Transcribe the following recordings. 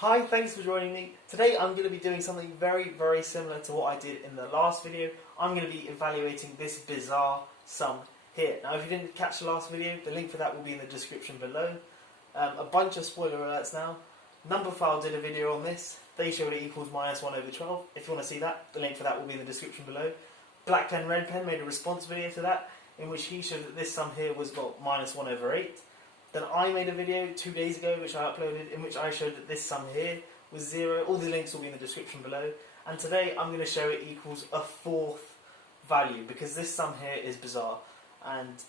Hi, thanks for joining me. Today I'm going to be doing something very similar to what I did in the last video. I'm going to be evaluating this bizarre sum here. Now if you didn't catch the last video, the link for that will be in the description below. A bunch of spoiler alerts now. Numberphile did a video on this. They showed it equals -1/12. If you want to see that, the link for that will be in the description below. Black Pen Red Pen made a response video to that in which he showed that this sum here was got -1/8. Then I made a video 2 days ago which I uploaded in which I showed that this sum here was 0. All the links will be in the description below. And today I'm going to show it equals a fourth value because this sum here is bizarre. And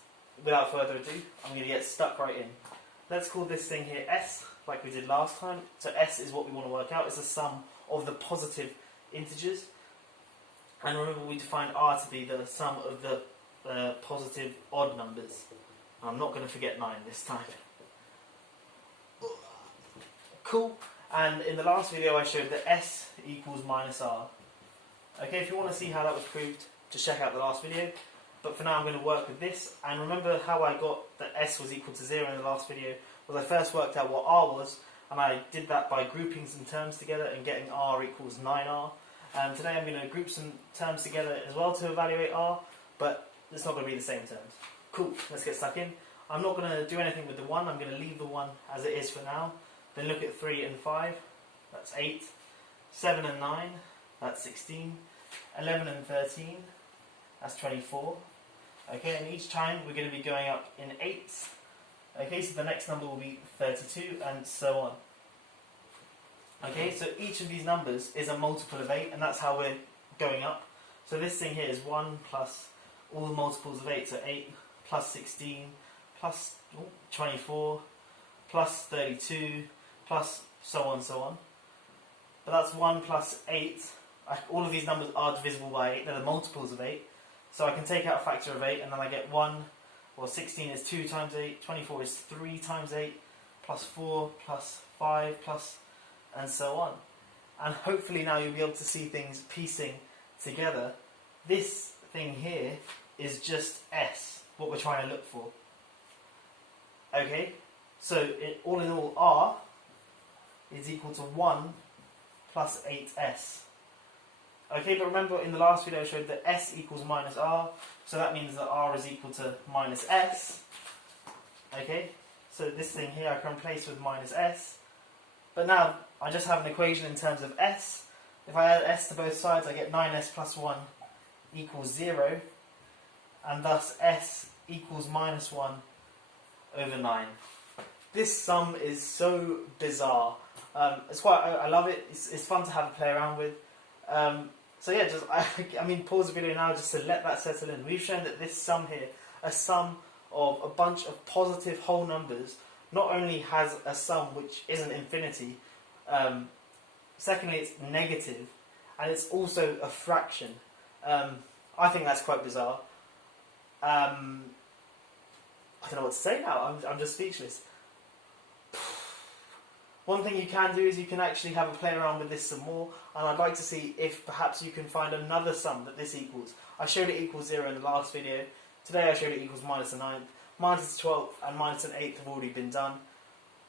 without further ado, I'm going to get stuck right in. Let's call this thing here S, like we did last time. So S is what we want to work out. It's the sum of the positive integers. And remember we defined R to be the sum of the positive odd numbers. I'm not going to forget 9 this time. Cool. And in the last video I showed that S equals -R. Okay, if you want to see how that was proved, just check out the last video. But for now I'm going to work with this. And remember how I got that S was equal to 0 in the last video? Was I first worked out what R was, and I did that by grouping some terms together and getting R equals 9R. And today I'm going to group some terms together as well to evaluate R, but it's not going to be the same terms. Cool, let's get stuck in. I'm not going to do anything with the 1, I'm going to leave the 1 as it is for now. Then look at 3 and 5, that's 8. 7 and 9, that's 16. 11 and 13, that's 24. Okay, and each time we're going to be going up in 8s. Okay, so the next number will be 32 and so on. Okay, so each of these numbers is a multiple of 8 and that's how we're going up. So this thing here is 1 plus all the multiples of 8, so 8 plus 16 plus 24 plus 32 plus so on. But that's 1 plus 8. All of these numbers are divisible by 8, they're the multiples of 8. So I can take out a factor of 8 and then I get 1, well 16 is 2 times 8, 24 is 3 times 8, plus 4, plus 5, plus and so on. And hopefully now you'll be able to see things piecing together. This thing here is just S, what we're trying to look for. Okay, so all in all R is equal to 1 plus 8S. Okay, but remember in the last video I showed that S equals -R, so that means that R is equal to -S. Okay, so this thing here I can replace with -S. But now I just have an equation in terms of S. If I add S to both sides I get 9S plus 1 equals 0. And thus S equals -1 over 9. This sum is so bizarre. I love it. It's fun to have a play around with. So yeah, I mean, pause the video now just to let that settle in. We've shown that this sum here, a sum of a bunch of positive whole numbers, not only has a sum which isn't infinity, secondly it's negative, and it's also a fraction. I think that's quite bizarre. I don't know what to say now, I'm just speechless. One thing you can do is you can actually have a play around with this some more, and I'd like to see if perhaps you can find another sum that this equals. I showed it equals 0 in the last video. Today I showed it equals -9th, -12th and -8th have already been done.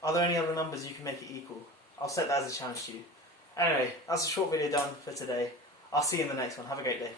Are there any other numbers you can make it equal? I'll set that as a challenge to you. Anyway, that's a short video done for today. I'll see you in the next one. Have a great day.